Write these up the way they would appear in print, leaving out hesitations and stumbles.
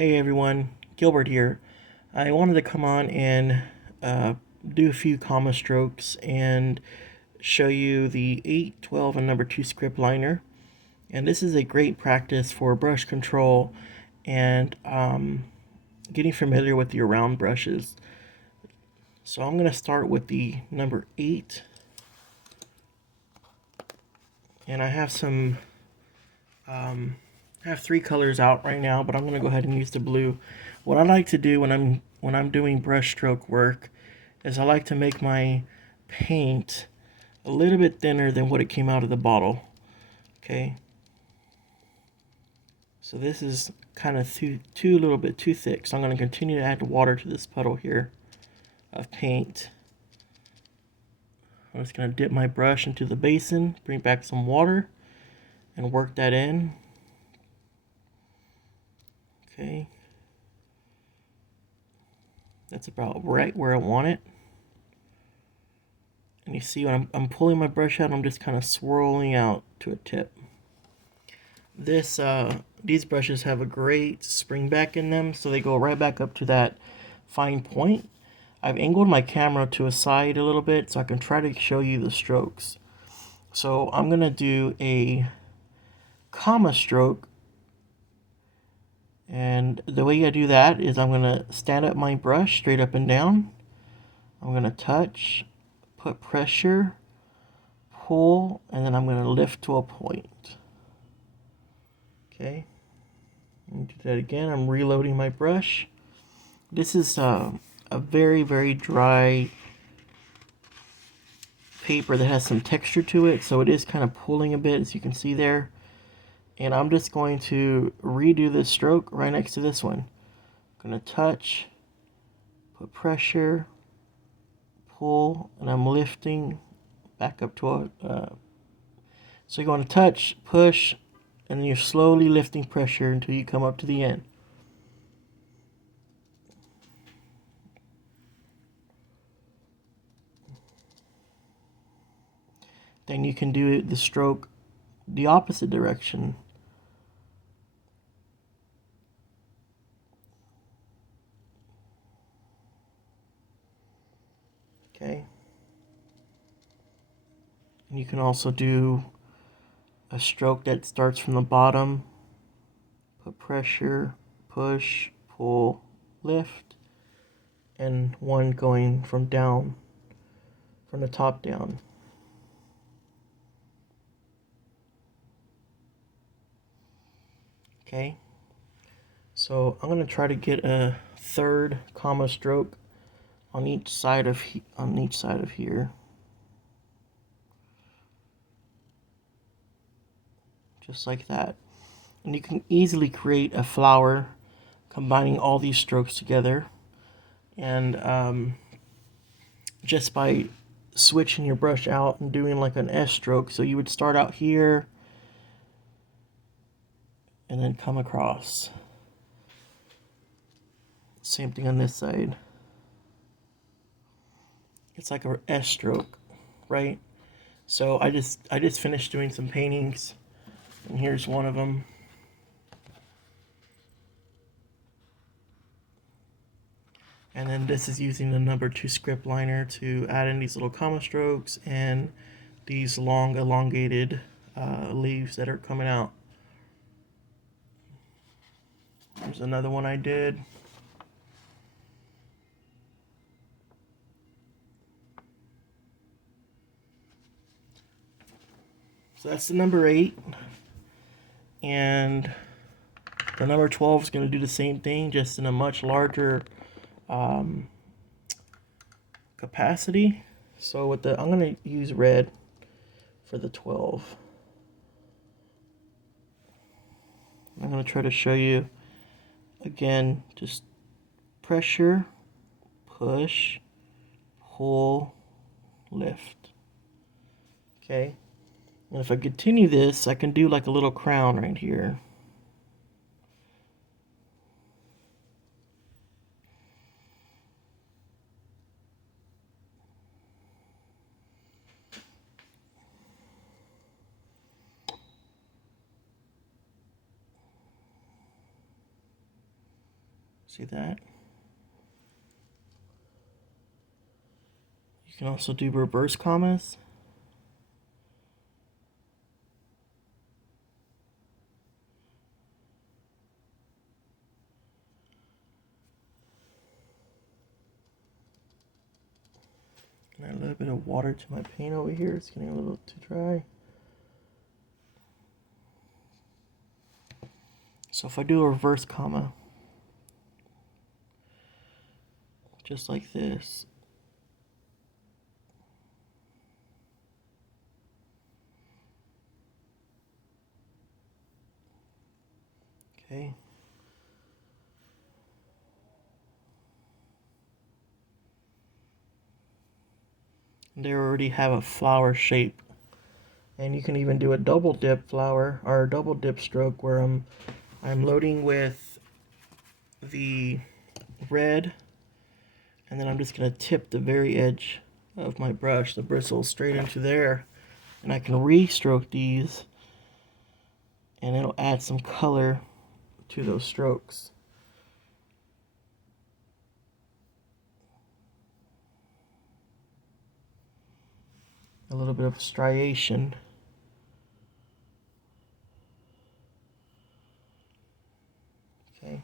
Hey everyone, Gilbert here. I wanted to come on and do a few comma strokes and show you the 8, 12, and number 2 script liner. And this is a great practice for brush control and getting familiar with your round brushes. So I'm going to start with the number 8. And I have I have 3 colors out right now, but I'm going to go ahead and use the blue. What I like to do when I'm doing brush stroke work is I like to make my paint a little bit thinner than what it came out of the bottle. Okay, so this is kind of too a little bit too thick, so I'm going to continue to add water to this puddle here of paint. I'm just going to dip my brush into the basin, bring back some water, and work that in. Okay, that's about right where I want it. And you see when I'm pulling my brush out, I'm just kind of swirling out to a tip. These brushes have a great spring back in them, so they go right back up to that fine point. I've angled my camera to a side a little bit so I can try to show you the strokes. So I'm going to do a comma stroke, and the way I do that is I'm going to stand up my brush straight up and down. I'm going to touch, put pressure, pull, and then I'm going to lift to a point. Okay, do that again. I'm reloading my brush. This is a very, very dry paper that has some texture to it, so it is kind of pulling a bit, as you can see there. And I'm just going to redo this stroke right next to this one. I'm going to touch, put pressure, pull, and I'm lifting back up to a... so you're going to touch, push, and you're slowly lifting pressure until you come up to the end. Then you can do the stroke the opposite direction. Okay. And you can also do a stroke that starts from the bottom, put pressure, push, pull, lift, and one going from the top down. Okay, so I'm going to try to get a third comma stroke on each side of here, just like that. And you can easily create a flower combining all these strokes together, and just by switching your brush out and doing like an S stroke. So you would start out here and then come across. Same thing on this side. It's like a S stroke, right? So I just finished doing some paintings, and here's one of them. And then this is using the number 2 script liner to add in these little comma strokes and these long elongated leaves that are coming out. There's another one I did. So that's the number 8. And the number 12 is going to do the same thing, just in a much larger capacity. So I'm going to use red for the 12. I'm going to try to show you again, just pressure, push, pull, lift. Okay. And if I continue this, I can do like a little crown right here. See that? You can also do reverse commas. And add a little bit of water to my paint over here. It's getting a little too dry. So if I do a reverse comma, just like this, okay. And they already have a flower shape. And you can even do a double dip flower or a double dip stroke where I'm loading with the red, and then I'm just going to tip the very edge of my brush, the bristles, straight into there, and I can re-stroke these and it'll add some color to those strokes. A little bit of striation. Okay.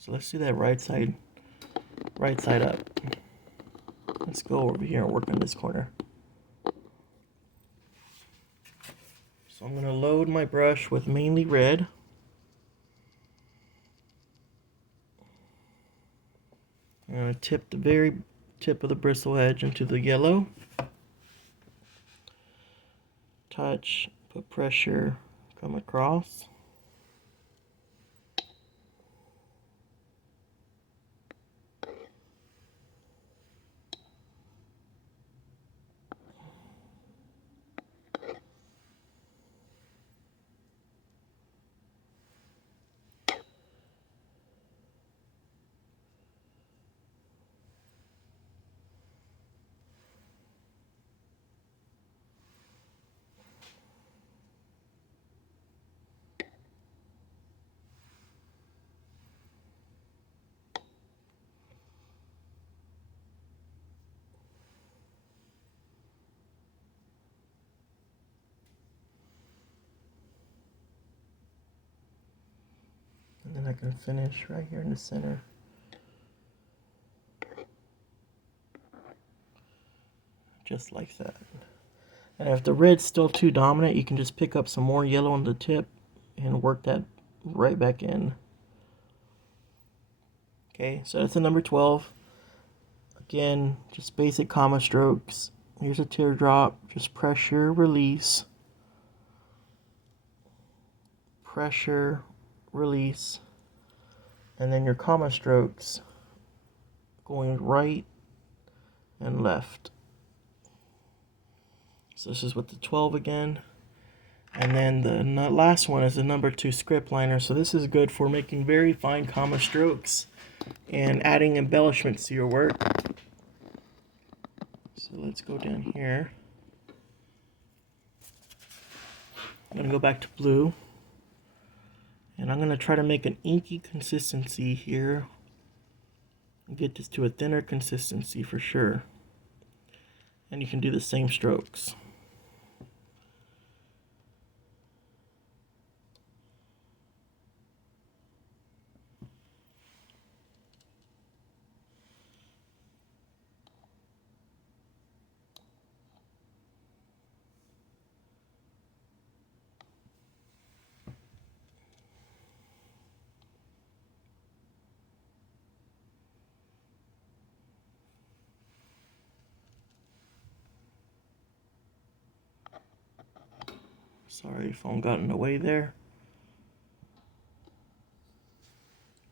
So let's do that right side up. Let's go over here and work on this corner. So I'm going to load my brush with mainly red. I'm going to tip the very tip of the bristle edge into the yellow. Touch, put pressure, come across. And then I can finish right here in the center. Just like that. And if the red's still too dominant, you can just pick up some more yellow on the tip and work that right back in. Okay, so that's the number 12. Again, just basic comma strokes. Here's a teardrop, just pressure, release. Pressure, release. And then your comma strokes going right and left. So this is with the 12 again. And then the last one is the number 2 script liner. So this is good for making very fine comma strokes and adding embellishments to your work. So let's go down here. I'm going to go back to blue. And I'm going to try to make an inky consistency here. Get this to a thinner consistency for sure. And you can do the same strokes. Sorry, phone got in the way there.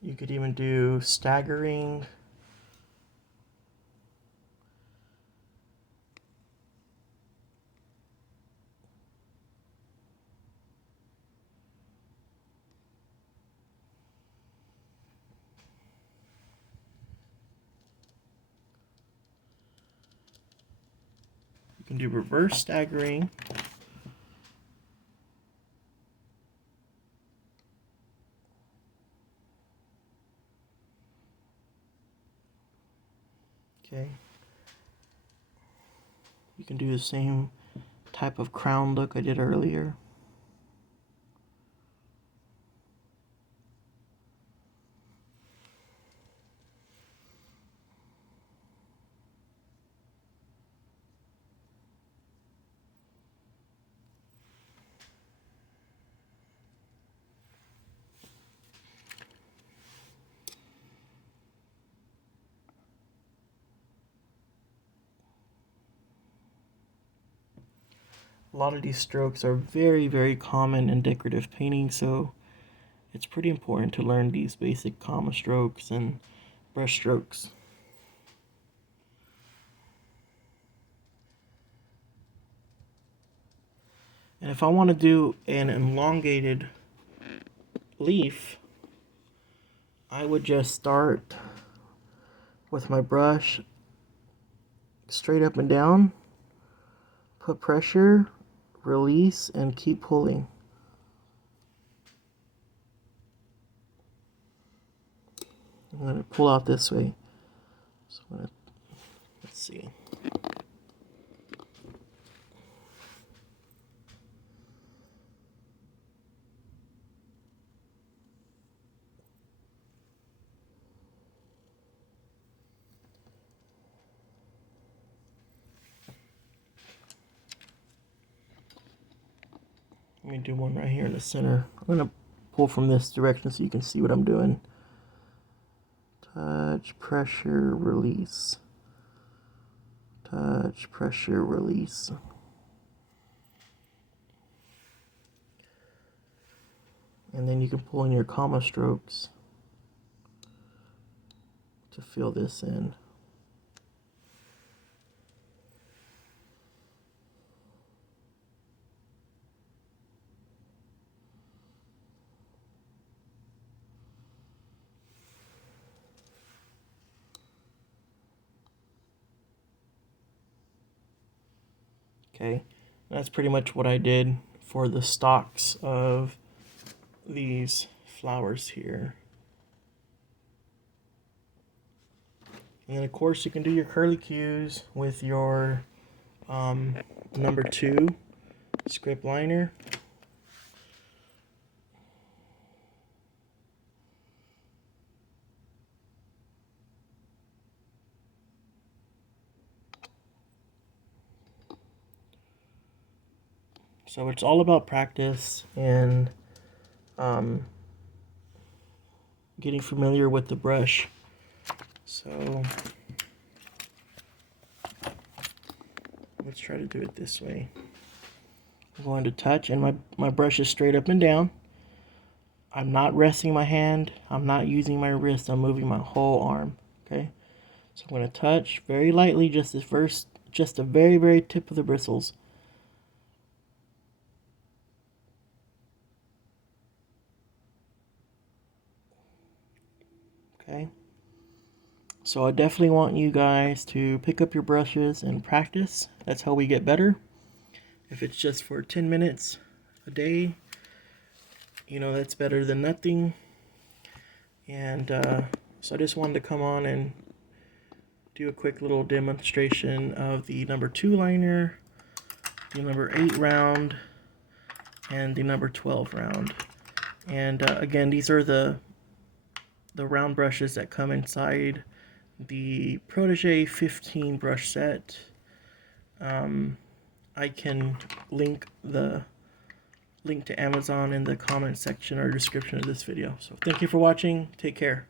You could even do staggering. You can do reverse staggering. Okay. You can do the same type of crown look I did earlier. A lot of these strokes are very, very common in decorative painting, so it's pretty important to learn these basic comma strokes and brush strokes. And if I want to do an elongated leaf, I would just start with my brush straight up and down, put pressure, release, and keep pulling. I'm going to pull out this way. So I'm going to, let's see. Let me do one right here in the center. I'm going to pull from this direction so you can see what I'm doing. Touch, pressure, release. Touch, pressure, release. And then you can pull in your comma strokes to fill this in. Okay, that's pretty much what I did for the stalks of these flowers here. And then of course you can do your curlicues with your number 2 script liner. So it's all about practice and getting familiar with the brush. So let's try to do it this way. I'm going to touch, and my brush is straight up and down. I'm not resting my hand. I'm not using my wrist. I'm moving my whole arm. Okay. So I'm going to touch very lightly, just the very, very tip of the bristles. Okay. So I definitely want you guys to pick up your brushes and practice. That's how we get better. If it's just for 10 minutes a day, you know, that's better than nothing. And so I just wanted to come on and do a quick little demonstration of the number 2 liner, the number 8 round, and the number 12 round. And again, these are the round brushes that come inside the Protege 15 brush set. I can link to Amazon in the comment section or description of this video. So thank you for watching. Take care.